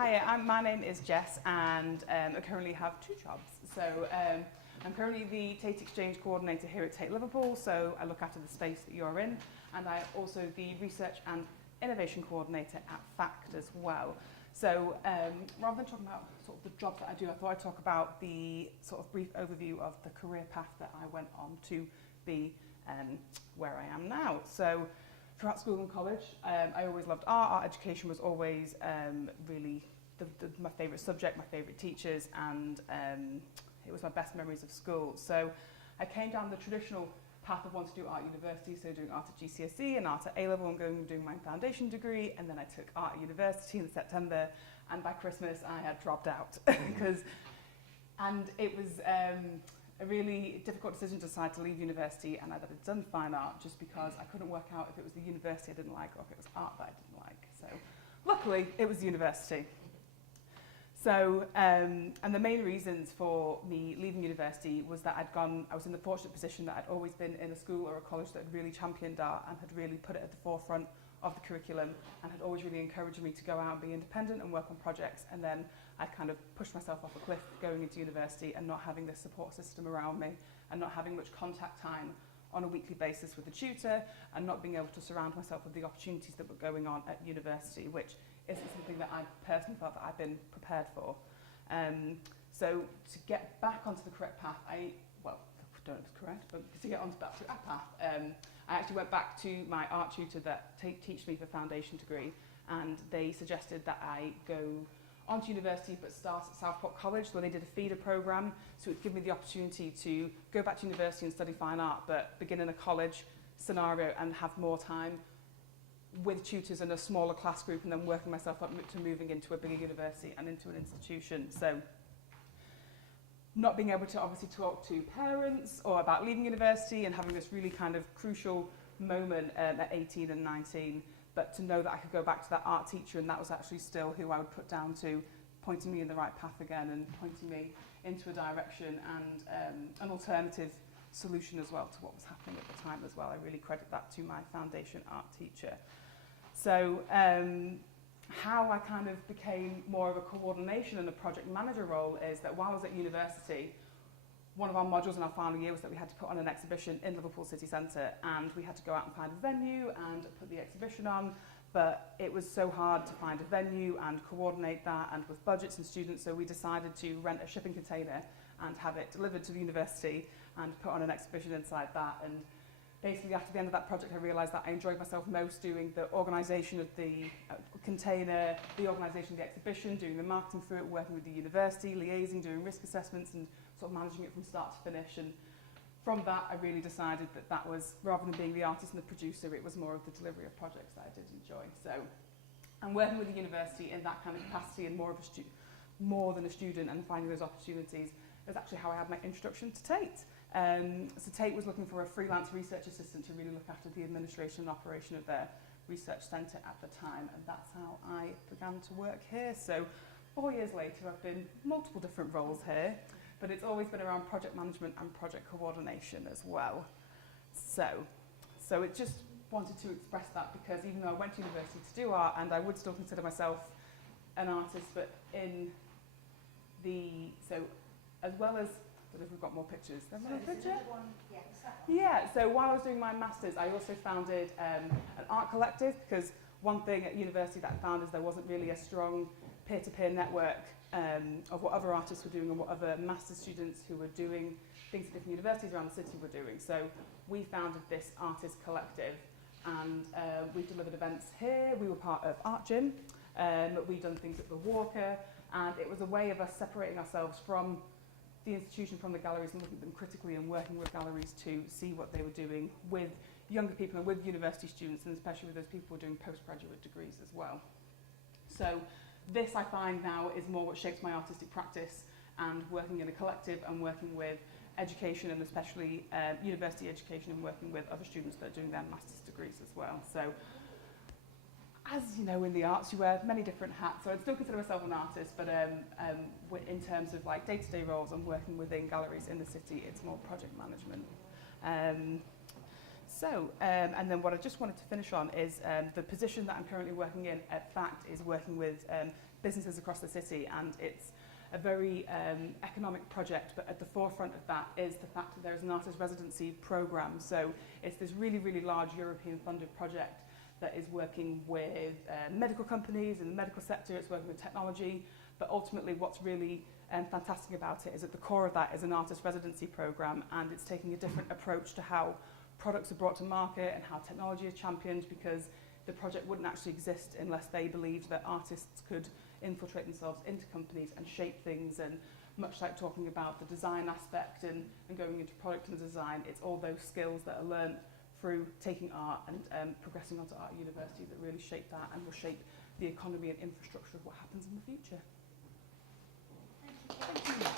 Hi, my name is Jess, and I currently have two jobs. So I'm currently the Tate Exchange Coordinator here at Tate Liverpool, so I look after the space that you're in, and I'm also the Research and Innovation Coordinator at FACT as well. So rather than talking about sort of the jobs that I do, I thought I'd talk about the sort of brief overview of the career path that I went on to be where I am now. So throughout school and college, I always loved art. Art education was always really my favourite subject, my favourite teachers, and it was my best memories of school. So I came down the traditional path of wanting to do art at university, so doing art at GCSE and art at A-level and going and doing my foundation degree, and then I took art at university in September, and by Christmas I had dropped out and it was a really difficult decision to decide to leave university, and I'd done fine art just because I couldn't work out if it was the university I didn't like or if it was art that I didn't like. So luckily it was university. So, and the main reasons for me leaving university was that I was in the fortunate position that I'd always been in a school or a college that had really championed art and had really put it at the forefront of the curriculum and had always really encouraged me to go out and be independent and work on projects. And then I kind of pushed myself off a cliff going into university and not having this support system around me and not having much contact time on a weekly basis with a tutor and not being able to surround myself with the opportunities that were going on at university, which isn't something that I personally felt that I've been prepared for. So to get back onto the correct path, I don't know if it's correct, but to get onto that path, I actually went back to my art tutor that teach me for foundation degree, and they suggested that I go on to university but start at Southport College, where they did a feeder programme, so it would give me the opportunity to go back to university and study fine art, but begin in a college scenario and have more time with tutors and a smaller class group, and then working myself up to moving into a bigger university and into an institution. So not being able to obviously talk to parents or about leaving university and having this really kind of crucial moment at 18 and 19, but to know that I could go back to that art teacher, and that was actually still who I would put down to pointing me in the right path again and pointing me into a direction and an alternative solution as well to what was happening at the time as well. I really credit that to my foundation art teacher. So how I kind of became more of a coordination and a project manager role is that while I was at university, one of our modules in our final year was that we had to put on an exhibition in Liverpool city centre, and we had to go out and find a venue and put the exhibition on, but it was so hard to find a venue and coordinate that and with budgets and students, so we decided to rent a shipping container and have it delivered to the university and put on an exhibition inside that. And basically after the end of that project, I realised that I enjoyed myself most doing the organisation of the container, the organisation of the exhibition, doing the marketing through it, working with the university, liaising, doing risk assessments and sort of managing it from start to finish. And from that, I really decided that that was, rather than being the artist and the producer, it was more of the delivery of projects that I did enjoy. So I'm working with the university in that kind of capacity and more than a student, and finding those opportunities is actually how I had my introduction to Tate. So Tate was looking for a freelance research assistant to really look after the administration and operation of their research centre at the time, and that's how I began to work here. So 4 years later, I've been multiple different roles here, but it's always been around project management and project coordination as well. So it just wanted to express that, because even though I went to university to do art, and I would still consider myself an artist, but as well as, I don't know if we've got more pictures. Yeah, so while I was doing my Masters, I also founded an art collective, because one thing at university that I found is there wasn't really a strong peer-to-peer network of what other artists were doing and what other Masters students who were doing things at different universities around the city were doing. So we founded this artist collective, and we delivered events here. We were part of Art Gym. We've done things at the Walker, and it was a way of us separating ourselves from the institution, from the galleries, and looking at them critically and working with galleries to see what they were doing with younger people and with university students, and especially with those people who are doing postgraduate degrees as well. So this, I find now, is more what shapes my artistic practice, and working in a collective and working with education, and especially university education, and working with other students that are doing their master's degrees as well. So as you know, in the arts, you wear many different hats. So I'd still consider myself an artist, but in terms of like day-to-day roles and working within galleries in the city, it's more project management. And then what I just wanted to finish on is the position that I'm currently working in at FACT is working with businesses across the city, and it's a very economic project, but at the forefront of that is the fact that there's an artist residency programme. So it's this really, really large European funded project that is working with medical companies in the medical sector, it's working with technology, but ultimately what's really fantastic about it is at the core of that is an artist residency programme, and it's taking a different approach to how products are brought to market and how technology is championed, because the project wouldn't actually exist unless they believed that artists could infiltrate themselves into companies and shape things. And much like talking about the design aspect and going into product and design, it's all those skills that are learned through taking art and progressing onto art university that really shape that and will shape the economy and infrastructure of what happens in the future. Thank you.